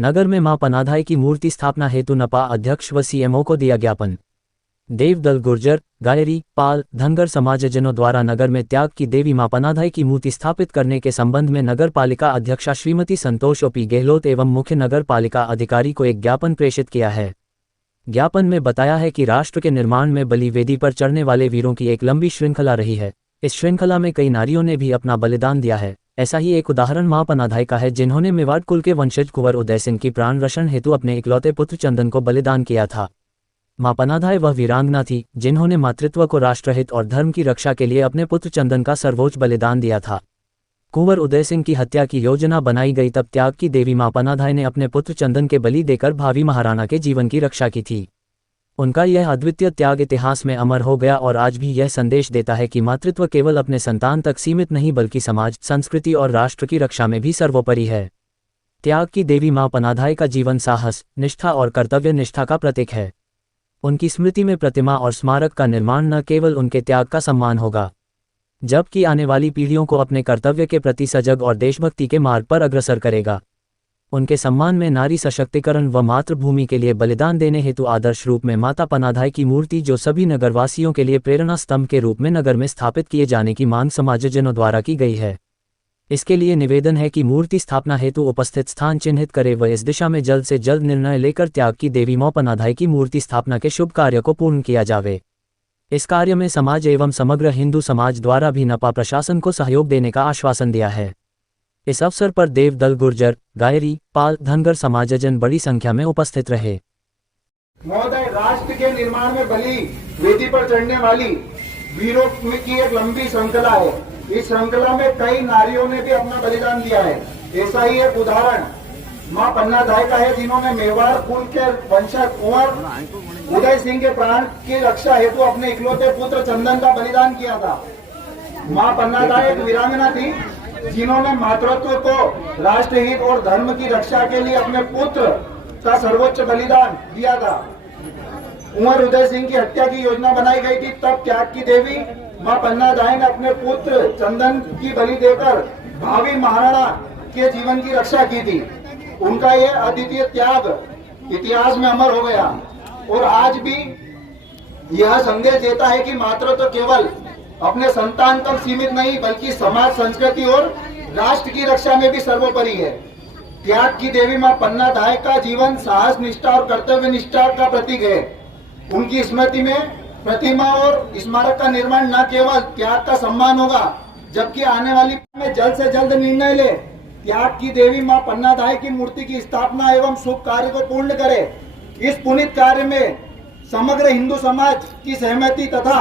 नगर में मां पनाधाय की मूर्ति स्थापना हेतु नपा अध्यक्ष व सीएमओ को दिया ज्ञापन। देवदल गुर्जर, गायरी, पाल, धनगर समाजजनों द्वारा नगर में त्याग की देवी मां पनाधाय की मूर्ति स्थापित करने के संबंध में नगर पालिका अध्यक्षा श्रीमती संतोष ओपी गहलोत एवं मुख्य नगर पालिका अधिकारी को एक ज्ञापन प्रेषित किया है। ज्ञापन में बताया है कि राष्ट्र के निर्माण में बलि वेदी पर चढ़ने वाले वीरों की एक लंबी श्रृंखला रही है। इस श्रृंखला में कई नारियों ने भी अपना बलिदान दिया है। ऐसा ही एक उदाहरण मां पनाधाय का है, जिन्होंने मेवाड़ कुल के वंशज कुंवर उदय सिंह की प्राण रक्षण हेतु अपने इकलौते पुत्र चंदन को बलिदान किया था। मां पनाधाय वह वीरांगना थी जिन्होंने मातृत्व को राष्ट्रहित और धर्म की रक्षा के लिए अपने पुत्र चंदन का सर्वोच्च बलिदान दिया था। कुंवर उदय सिंह की हत्या की योजना बनाई गई तब त्याग की देवी मां पनाधाय ने अपने पुत्र चंदन के बलि देकर भावी महाराणा के जीवन की रक्षा की थी। उनका यह अद्वितीय त्याग इतिहास में अमर हो गया और आज भी यह संदेश देता है कि मातृत्व केवल अपने संतान तक सीमित नहीं बल्कि समाज, संस्कृति और राष्ट्र की रक्षा में भी सर्वोपरि है। त्याग की देवी मां पनाधाय का जीवन साहस, निष्ठा और कर्तव्य निष्ठा का प्रतीक है। उनकी स्मृति में प्रतिमा और स्मारक का निर्माण न केवल उनके त्याग का सम्मान होगा, जबकि आने वाली पीढ़ियों को अपने कर्तव्य के प्रति सजग और देशभक्ति के मार्ग पर अग्रसर करेगा। उनके सम्मान में नारी सशक्तिकरण व मातृभूमि के लिए बलिदान देने हेतु आदर्श रूप में माता पनाधाय की मूर्ति जो सभी नगरवासियों के लिए प्रेरणा स्तंभ के रूप में नगर में स्थापित किए जाने की मांग समाजजनों द्वारा की गई है। इसके लिए निवेदन है कि मूर्ति स्थापना हेतु उपस्थित स्थान चिन्हित करे व इस दिशा में जल्द से जल्द निर्णय लेकर त्याग की देवी मां पनाधाय की मूर्ति स्थापना के शुभ कार्य को पूर्ण किया जावे। इस कार्य में समाज एवं समग्र हिंदू समाज द्वारा भी नपा प्रशासन को सहयोग देने का आश्वासन दिया है। इस अवसर पर देवदल गुर्जर, गायरी, पाल, धनगर समाजजन बड़ी संख्या में उपस्थित रहे। महोदय, राष्ट्र के निर्माण में बलि वेदी पर चढ़ने वाली वीरों की एक लंबी श्रृंखला है। इस श्रृंखला में कई नारियों ने भी अपना बलिदान दिया है। ऐसा ही एक उदाहरण मां पन्नाधाय का है, जिन्होंने मेवाड़ कुल के वंशज कुंवर उदय सिंह के प्राण की रक्षा हेतु अपने इकलौते पुत्र चंदन का बलिदान किया था। मां पन्नाधाय एक वीरांगना थी जिन्होंने मातृत्व को राष्ट्रहित और धर्म की रक्षा के लिए अपने पुत्र का सर्वोच्च बलिदान दिया था। कुंवर उदय सिंह की हत्या की योजना बनाई गई थी, तब त्याग की देवी मां पन्नाधाय ने अपने पुत्र चंदन की बलि देकर भावी महाराणा के जीवन की रक्षा की थी। उनका यह अद्वितीय त्याग इतिहास में अमर हो गया और आज भी यह संदेश देता है कि मातृत्व केवल अपने संतान तक सीमित नहीं बल्कि समाज, संस्कृति और राष्ट्र की रक्षा में भी सर्वोपरि है। त्याग की देवी मां पन्नाधाय का जीवन साहस, निष्ठा और कर्तव्य निष्ठा का प्रतीक है। उनकी स्मृति में प्रतिमा और स्मारक का निर्माण न केवल त्याग का सम्मान होगा, जबकि आने वाली में जल्द से जल्द निर्णय ले त्याग की देवी मां पन्नाधाय की मूर्ति की स्थापना एवं शुभ कार्य को पूर्ण करे। इस पुनीत कार्य में समग्र हिंदू समाज की सहमति तथा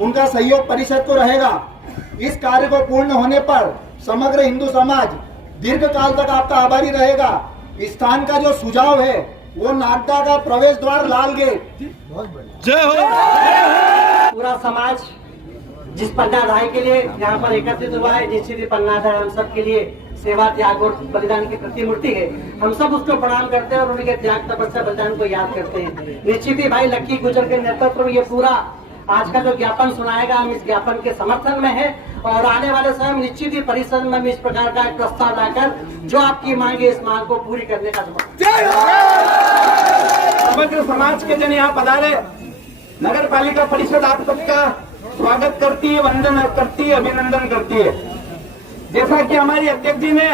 उनका सहयोग परिषद को रहेगा। इस कार्य को पूर्ण होने पर समग्र हिंदू समाज दीर्घ काल तक आपका आभारी रहेगा। इस स्थान का जो सुझाव है वो नागदा का प्रवेश द्वार लाल गेट। जय हो। पूरा समाज जिस पन्नाधाय के लिए यहाँ पर एकत्रित हुआ है, निश्चित पन्नाधाय हम सब के लिए सेवा, त्याग और बलिदान की प्रतिमूर्ति है। हम सब उसको प्रणाम करते हैं और उनके त्याग, तपस्या, बलिदान को याद करते हैं। निश्चित ही भाई लक्की गुर्जर के नेतृत्व में ये पूरा आज का जो ज्ञापन सुनाएगा, हम इस ज्ञापन के समर्थन में है और आने वाले समय में निश्चित ही परिषद में इस प्रकार का एक प्रस्ताव लाकर जो आपकी मांग है इस मांग को पूरी करने का समग्र समाज के जन यहाँ पधारे। नगर पालिका परिषद आप सबका स्वागत करती है, वंदन करती है, अभिनंदन करती है। जैसा कि हमारी अध्यक्ष जी ने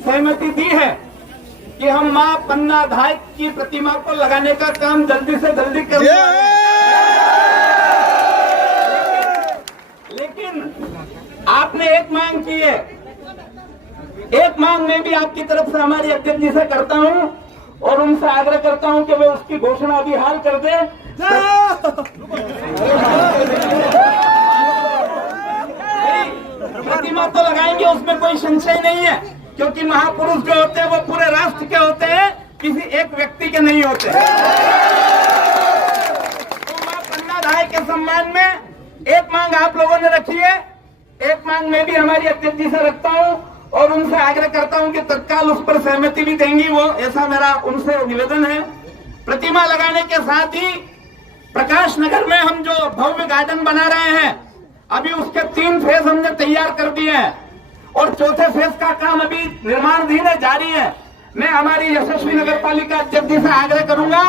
सहमति दी है कि हम मां पन्नाधाय की प्रतिमा को लगाने का काम जल्दी से जल्दी करेंगे। लेकिन आपने एक मांग की है, एक मांग मैं भी आपकी तरफ से हमारी अध्यक्ष जी से करता हूं और उनसे आग्रह करता हूं कि वे उसकी घोषणा अभी हाल कर दे। प्रतिमा तो लगाएंगे, उसमें कोई संशय नहीं है, क्योंकि महापुरुष जो होते हैं वो पूरे राष्ट्र के होते हैं, किसी एक व्यक्ति के नहीं होते। तो मां पन्नाधाय के सम्मान में एक मांग आप लोगों ने रखी है, एक मांग मैं भी हमारी अध्यक्ष जी से रखता हूं और उनसे आग्रह करता हूं कि तत्काल उस पर सहमति भी देंगी वो, ऐसा मेरा उनसे निवेदन है। प्रतिमा लगाने के साथ ही प्रकाश नगर में हम जो भव्य गार्डन बना रहे हैं, अभी उसके 3 फेज हमने तैयार कर दिए हैं और चौथे फेज का काम अभी निर्माणाधीन है, जारी है। मैं हमारी यशस्वी नगर पालिका अध्यक्ष से आग्रह करूंगा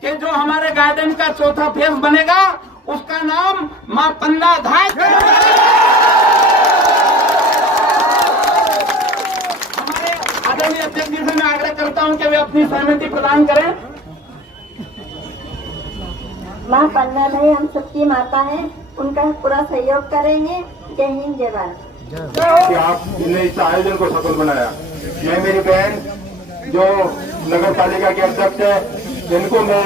कि जो हमारे गार्डन का चौथा फेज बनेगा उसका नाम मां पन्ना धाय। हमारे आदरणीय अध्यक्ष जी से मैं आग्रह करता हूं कि वे अपनी सहमति प्रदान करें। माँ पन्ना धाय हम सबकी माता है, उनका पूरा सहयोग करेंगे। जय हिंद, जय भारत। कि आपने इस आयोजन को सफल बनाया। मैं मेरी बहन जो नगर पालिका के अध्यक्ष है, इनको मैं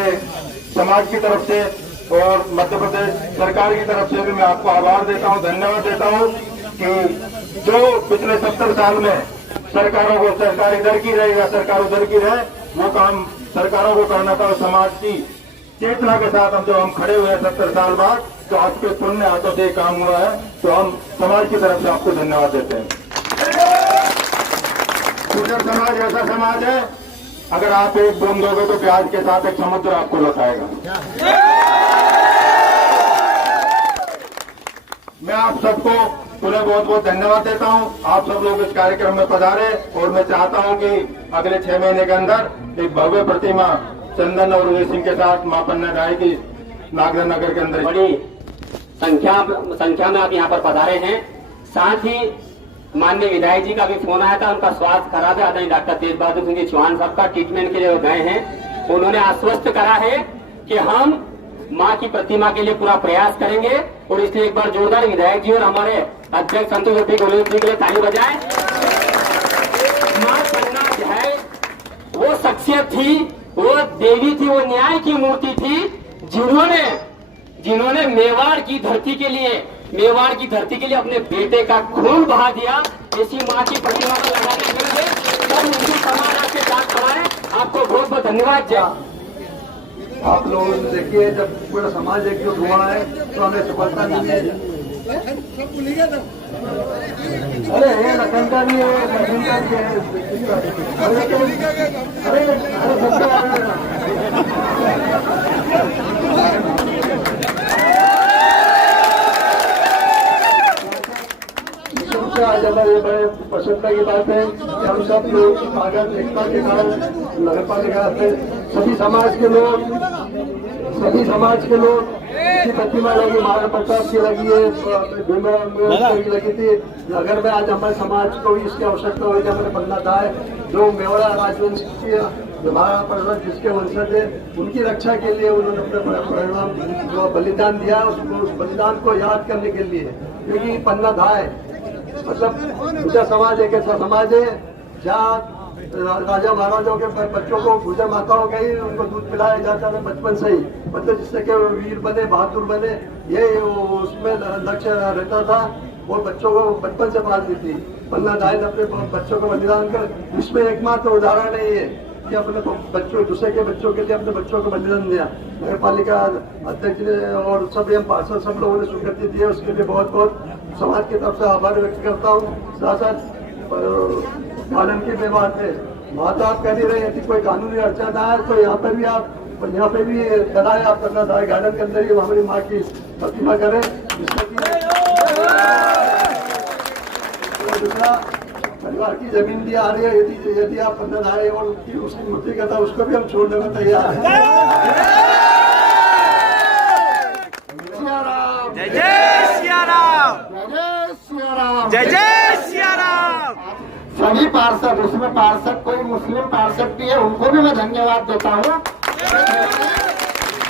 समाज की तरफ से और मध्य प्रदेश सरकार की तरफ से भी मैं आपको आभार देता हूं, धन्यवाद देता हूं कि जो पिछले 70 साल में सरकारों को सरकार इधर की रहे या सरकार उधर की रहे, वो काम सरकारों को करना था। समाज की चेतना के साथ हम खड़े हुए हैं 70 साल बाद, तो आपके पुण्य हाथों से काम हुआ है, तो हम समाज की तरफ से आपको धन्यवाद देते हैं। गुर्जर समाज ऐसा समाज है, अगर आप एक बूंद दोगे तो प्याज के साथ एक समुद्र आपको लौटाएगा। मैं आप सबको पुनः बहुत बहुत धन्यवाद देता हूं। आप सब लोग इस कार्यक्रम में पधारे और मैं चाहता हूं कि अगले 6 महीने के अंदर एक भव्य प्रतिमा चंदन और रेसिंग के साथ मां पन्ना धाय की नागरा नगर के अंदर बड़ी संख्या में आप यहाँ पर पधारे हैं। साथ ही माननीय विधायक जी का भी फोन आया था, उनका स्वास्थ्य खराब है। आदरणीय डॉक्टर तेज बहादुर सिंह चौहान साहब का ट्रीटमेंट के लिए गए हैं। उन्होंने आश्वस्त करा है कि हम मां की प्रतिमा के लिए पूरा प्रयास करेंगे और इसलिए एक बार जोरदार विधायक जी और हमारे अध्यक्ष संतोष गोविंद जी के लिए ताली बजाएं। मां पन्ना धाय वो शख्सियत थी, वो देवी थी, वो न्याय की मूर्ति थी, जिन्होंने मेवाड़ की धरती के लिए अपने बेटे का खून बहा दिया। ऐसी मां की प्रतिमा को लगाने के लिए सब हिंदू समाज आपके साथ खड़ा है। आपको बहुत बहुत धन्यवाद। जय। आप लोगों ने देखिए, जब पूरा समाज एकजुट हुआ है तो हमें सफलता मिली है। अरे ये लखनका भी है, लखनका भी है। आज हमारे बड़े प्रसन्नता की बात है कि हम सब लोग आगर एकता के कारण नगर पालिका से सभी समाज के लोग की प्रतिमा लगी, महाराणा प्रताप की लगी है, भीमराव की लगी थी। नगर में आज हमारे समाज को भी इसकी आवश्यकता हुई। हमारे पन्ना धाय जो मेवाड़ा राजवंश की महाराणा प्रताप जिसके वंशज है, उनकी रक्षा के लिए उन्होंने अपने परिणाम जो बलिदान दिया, उस बलिदान को याद करने के लिए, क्योंकि पन्ना धाय मतलब गुर्जर समाज एक ऐसा समाज है जहाँ राजा महाराजाओं के बच्चों को गुर्जर माताओं के ही उनको दूध पिलाया जाता था बचपन से ही, मतलब जिससे कि वो वीर बने, बहादुर बने, ये उसमें लक्ष्य रहता था और बच्चों को बचपन से पालती थी। पन्ना धाय ने अपने बच्चों को बलिदान कर, इसमें एकमात्र उदाहरण है ये कि अपने बच्चों, दूसरे के बच्चों के लिए अपने बच्चों को बलिदान दिया। नगर पालिका अध्यक्ष ने और सब पार्षद सब लोगों ने स्वीकृति दी है, उसके लिए बहुत बहुत समाज की तरफ से आभार व्यक्त करता हूँ। साथ साथ कानून की बात है, माता आप कह नहीं रहे यदि कोई कानूनी अड़चन आए तो यहाँ पर भी आप कराए, आप पन्ना धाय गार्डन के अंदर ही हमारी माँ की प्रतिमा करें। दूसरा परिवार की जमीन भी आ रही है, यदि आप पन्ना धाय और उसकी मूर्ति का था उसको भी हम छोड़ने में तैयार हैं। जय जय सिया राम, जय जय सिया राम। सभी पार्षद, उसमें पार्षद कोई मुस्लिम पार्षद भी है, उनको भी मैं धन्यवाद देता हूँ।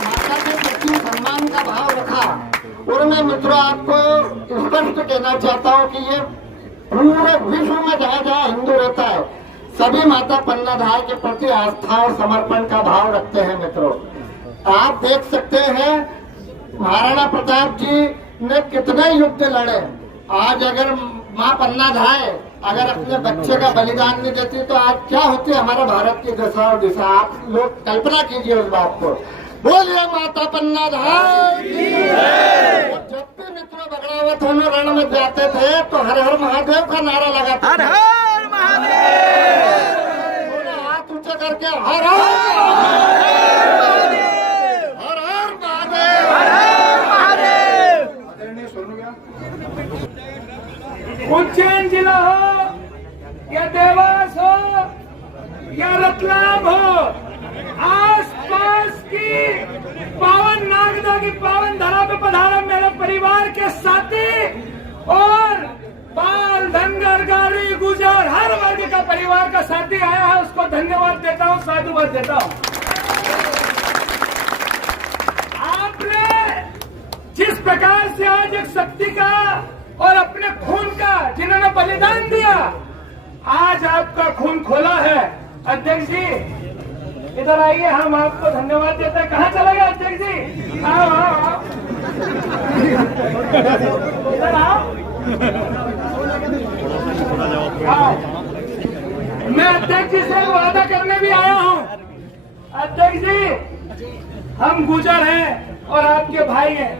माता के प्रति सम्मान का भाव रखा। और मैं मित्रों आपको स्पष्ट कहना चाहता हूँ कि ये पूरे विश्व में जहाँ जहाँ हिंदू रहता है, सभी माता पन्ना धाय के प्रति आस्था और समर्पण का भाव रखते हैं। मित्रों आप देख सकते हैं महाराणा प्रताप जी ने कितने युद्ध लड़े। आज अगर माँ पन्ना धाय अगर अपने बच्चे का बलिदान नहीं देती तो आज क्या होती हमारे भारत की दशा और दिशा। आप लोग कल्पना कीजिए उस बात को। बोलिए माता पन्ना धाय। जब भी मित्रों बगड़ावत होने रण में जाते थे तो हर हर महादेव का नारा लगाते, हर हर महादेव, हाथ ऊंचे करके हर हर उज्जैन जिला हो या देवास हो या रतलाम हो, आसपास की पावन नागदा की पावन धरा पे पधारा मेरे परिवार के साथी और पाल, धनगर, गाड़ी, गुजर हर वर्ग का परिवार का साथी आया है, उसको धन्यवाद देता हूँ, साधुवाद देता हूँ। आपने जिस प्रकार से आज एक शक्ति का और अपने खून का जिन्होंने बलिदान दिया, आज आपका खून खोला है। अध्यक्ष जी इधर आइए, हम आपको धन्यवाद देते हैं। कहाँ चले गए अध्यक्ष जी? आओ आओ आओ, इधर आओ। मैं अध्यक्ष जी से वादा करने भी आया हूँ। अध्यक्ष जी, हम गुजर हैं और आपके भाई हैं,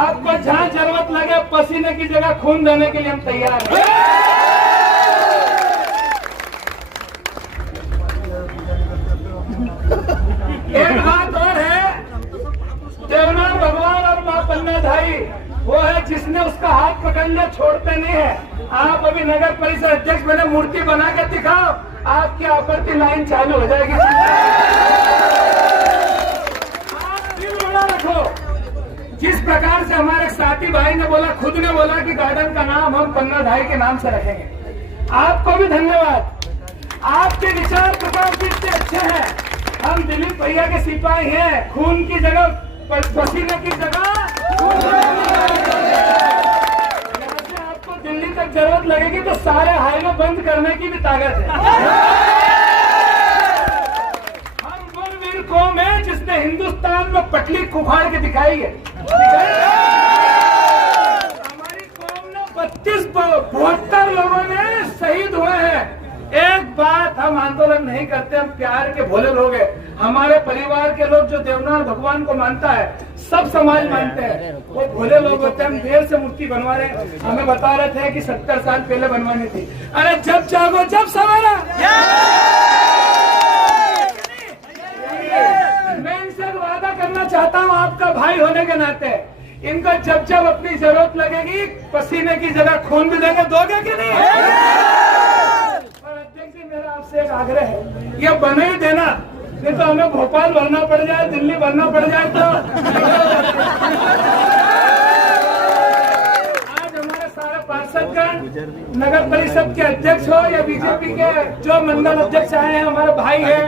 आपको जहाँ जरूरत लगे पसीने की जगह खून देने के लिए हम तैयार हैं। एक बात और है, देवनाथ भगवान और माँ पन्नाधाई वो है जिसने उसका हाथ पकड़ लिया छोड़ते नहीं है। आप अभी नगर परिषद अध्यक्ष मैंने मूर्ति बना के दिखाओ, आपकी आपत्ति लाइन चालू हो जाएगी। आप दिल बड़ा रखो। जिस प्रकार से हमारे साथी भाई ने बोला, खुद ने बोला कि गार्डन का नाम हम पन्नाधाई के नाम से रखेंगे। आपको भी धन्यवाद। आपके विचार प्रकार भी इतने अच्छे हैं। हम दिलीप भैया के सिपाही हैं, खून की जगह पसीने की जगह यहाँ से आपको दिल्ली तक जरूरत लगेगी तो सारे हाईवे बंद करने की भी ताकत है। हम वो वीर कौम है जिसने हिंदुस्तान में पटली उखाड़ के दिखाई है। हमारी कौम ने 72 लोगों ने शहीद हुए हैं। एक बात हम आंदोलन नहीं करते, हम प्यार के भोले लोग हैं। हमारे परिवार के लोग जो देवनाथ भगवान को मानता है, सब समाज मानते हैं, वो भोले लोग होते हैं। हम देर से मूर्ति बनवा रहे हैं, हमें बता रहे थे कि 70 साल पहले बनवानी थी। अरे जब जागो जब सवेरा। मैं इनसे वादा करना चाहता हूँ आपका भाई होने के नाते, इनको जब जब अपनी जरूरत लगेगी पसीने की जगह खून भी देंगे। दोगे कि नहीं? मेरा आपसे एक आग्रह है, ये बने ही देना, नहीं तो हमें भोपाल भरना पड़ जाए, दिल्ली भरना पड़ जाए तो। आज हमारे सारे पार्षदगण, नगर परिषद के अध्यक्ष हो या बीजेपी के जो मंडल अध्यक्ष आए हैं, हमारे भाई है,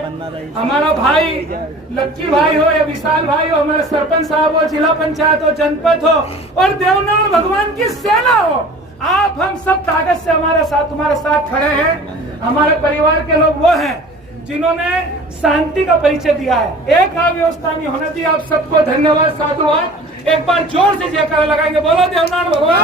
हमारा भाई लक्की भाई हो या विशाल भाई हो, हमारे सरपंच साहब हो, जिला पंचायत हो, जनपद हो और देवनाथ भगवान की सेना हो, आप हम सब ताकत से हमारे साथ तुम्हारे साथ खड़े हैं। हमारे परिवार के लोग वो हैं जिन्होंने शांति का परिचय दिया है, एक अव्यवस्था नहीं होने दी। आप सबको धन्यवाद, साधुवाद। एक बार जोर से जयकारा लगाएंगे, बोलो देवनाथ भगवान।